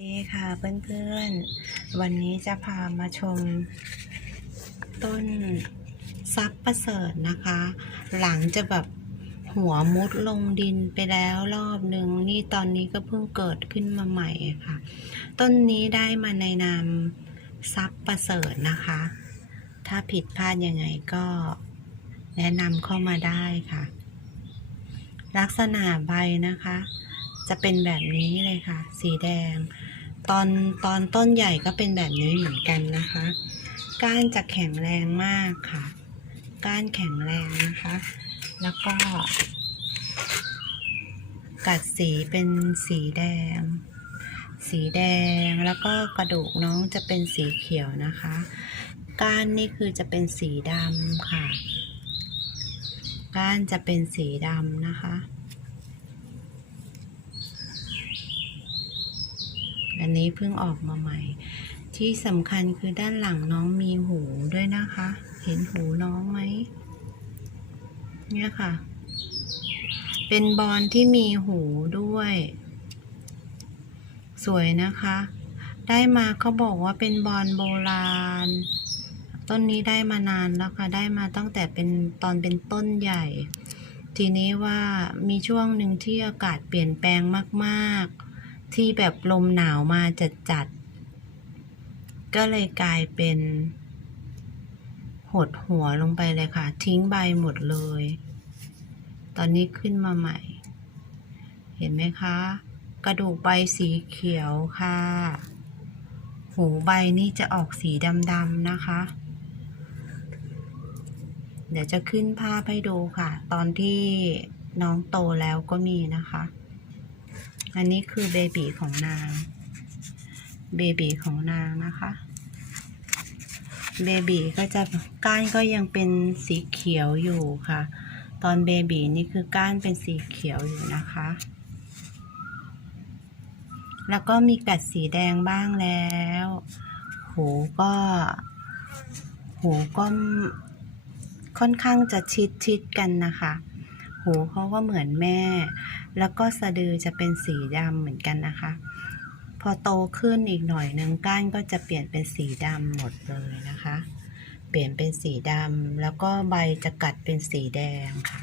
ดีค่ะเพื่อนๆ วันนี้จะพามาชม ต้นซับประเสริฐนะคะ หลังจะแบบหัวมุดลงดินไปแล้วรอบหนึ่งนี่ตอนนี้ก็เพิ่งเกิดขึ้นมาใหม่ค่ะ ต้นนี้ได้มาในนามซับประเสริฐนะคะ ถ้าผิดพลาดยังไงก็แนะนำเข้ามาได้ค่ะ ลักษณะใบนะคะ จะเป็นแบบนี้เลยค่ะ สีแดง ตอนตอนต้นใหญ่ก็เป็นแบบนี้เหมือนกันนะคะ ก้านจะแข็งแรงมากค่ะ ก้านแข็งแรงนะคะ แล้วก็ กัดสีเป็นสีแดง สีแดงแล้วก็กระดูกน้องจะเป็นสีเขียวนะคะ ก้านนี่คือจะเป็นสีดำค่ะ ก้านจะเป็นสีดำนะคะ อันนี้เพิ่งออกมาใหม่ ที่สำคัญคือด้านหลังน้องมีหูด้วยนะคะ เห็นหูน้องไหม เนี่ยค่ะ เป็นบอลที่มีหูด้วย สวยนะคะ ได้มาเขาบอกว่าเป็นบอลโบราณ ต้นนี้ได้มานานแล้วค่ะ ได้มาตั้งแต่เป็นตอนเป็นต้นใหญ่ ทีนี้ว่ามีช่วงหนึ่งที่อากาศเปลี่ยนแปลงมาก ๆ ที่แบบลมหนาวมาจัดจัดๆก็เลยกลายเป็น หดหัวลงไปเลยค่ะ ทิ้งใบหมดเลย ตอนนี้ขึ้นมาใหม่ เห็นไหมคะ กระดูกใบสีเขียวค่ะ หูใบนี่จะออกสีดำๆนะคะ เดี๋ยวจะขึ้นภาพให้ดูค่ะ ตอนที่น้องโตแล้วก็มีนะคะ อันนี้คือเบบีของนาง เบบีของนางนะคะ เบบีก็จะก้านก็ยังเป็นสีเขียวอยู่ค่ะ ตอนเบบีนี่คือก้านเป็นสีเขียวอยู่นะคะ แล้วก็มีกัดสีแดงบ้างแล้ว หูก็ หูก็ค่อนข้างจะชิดชิดกันนะคะ หูเขาก็เหมือนแม่ แล้วก็สะดือจะเป็นสีดำเหมือนกันนะคะ พอโตขึ้นอีกหน่อยนึงก้านก็จะเปลี่ยนเป็นสีดำหมดเลยนะคะ เปลี่ยนเป็นสีดำแล้วก็ใบจะกัดเป็นสีแดงค่ะ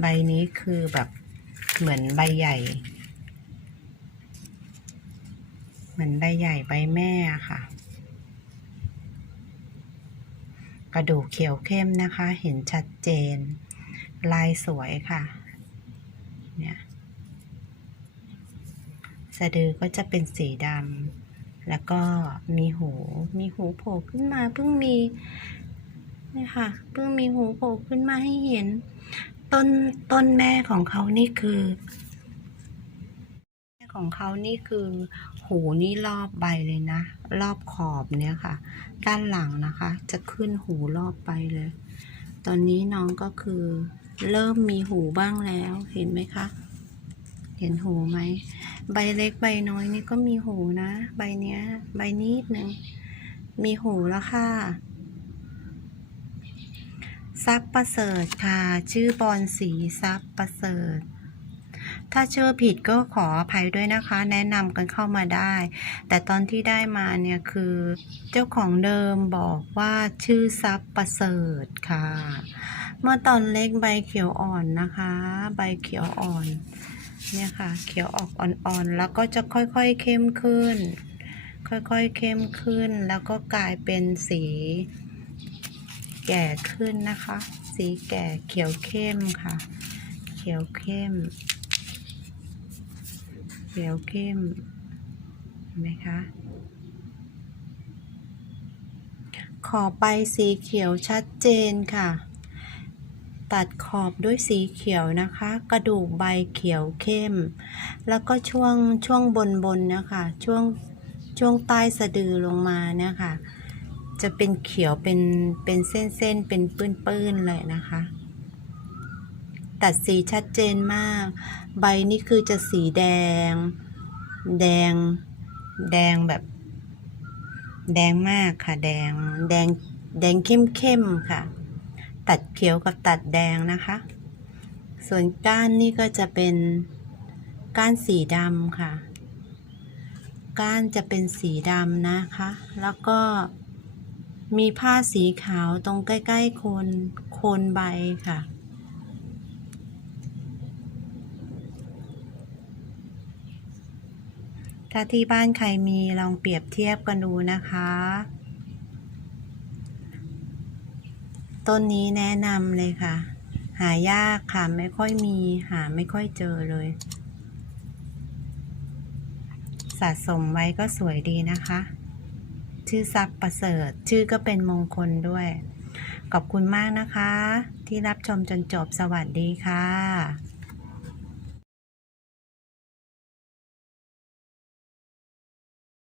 ใบนี้คือแบบเหมือนใบใหญ่ เหมือนใบใหญ่ใบแม่ค่ะกระดูกเขียวเข้มนะคะ เห็นชัดเจน ลายสวยค่ะ เนี่ยสะดือก็จะเป็นสีดำ แล้วก็มีหู มีหูโผล่ขึ้นมาเพิ่งมีนี่ค่ะ เพิ่งมีหูโผล่ขึ้นมาให้เห็น ต้นต้นแม่ของเขานี่คือ แม่ของเขานี่คือ หูนี่รอบใบเลยนะ รอบขอบเนี่ยค่ะ ด้านหลังนะคะ จะขึ้นหูรอบไปเลย ตอนนี้น้องก็คือ เริ่มมีหูบ้างแล้วเห็นไหมคะ เห็นหูไหม ใบเล็กใบน้อยนี่ก็มีหูนะ ใบเนี้ย ใบนิดนึงมีหูแล้วค่ะซับประเสริฐค่ะ ชื่อบอลสีซับประเสริฐ ถ้าเชื่อผิดก็ขออภัยด้วยนะคะ แนะนำกันเข้ามาได้ แต่ตอนที่ได้มาเนี่ยคือเจ้าของเดิมบอกว่าชื่อซับประเสริฐค่ะ เมื่อตอนเล็กใบเขียวอ่อนนะคะ ใบเขียวอ่อน เนี่ยค่ะ เขียวออกอ่อนๆ แล้วก็จะค่อยๆเข้มขึ้น ค่อยๆเข้มขึ้น แล้วก็กลายเป็นสีแก่ขึ้นนะคะ สีแก่เขียวเข้มค่ะ เขียวเข้ม เขียวเข้มเห็นไหมคะขอบใบสีเขียวชัดเจนค่ะ ตัดขอบด้วยสีเขียวนะคะ กระดูกใบเขียวเข้ม แล้วก็ช่วงช่วงบนบนนะคะช่วงช่วงใต้สะดือลงมาเนี่ยค่ะ จะเป็นเขียวเป็นเป็นเส้นเส้นเป็นปื้นปื้นๆเลยนะคะ ตัดสีชัดเจนมาก ใบนี่คือจะสีแดง แดง แดงแบบ แดงมากค่ะ แดงแดงแดงเข้มเข้มๆค่ะ ตัดเขียวกับตัดแดงนะคะ ส่วนก้านนี่ก็จะเป็นก้านสีดำค่ะ ก้านจะเป็นสีดำนะคะ แล้วก็มีผ้าสีขาวตรงใกล้ๆโคนโคนใบค่ะ ถ้าที่บ้านใครมีลองเปรียบเทียบกันดูนะคะ ต้นนี้แนะนำเลยค่ะ หายากค่ะ ไม่ค่อยมีหาไม่ค่อยเจอเลย สะสมไว้ก็สวยดีนะคะ ชื่อซับประเสริฐ ชื่อก็เป็นมงคลด้วย ขอบคุณมากนะคะ ที่รับชมจนจบสวัสดีค่ะ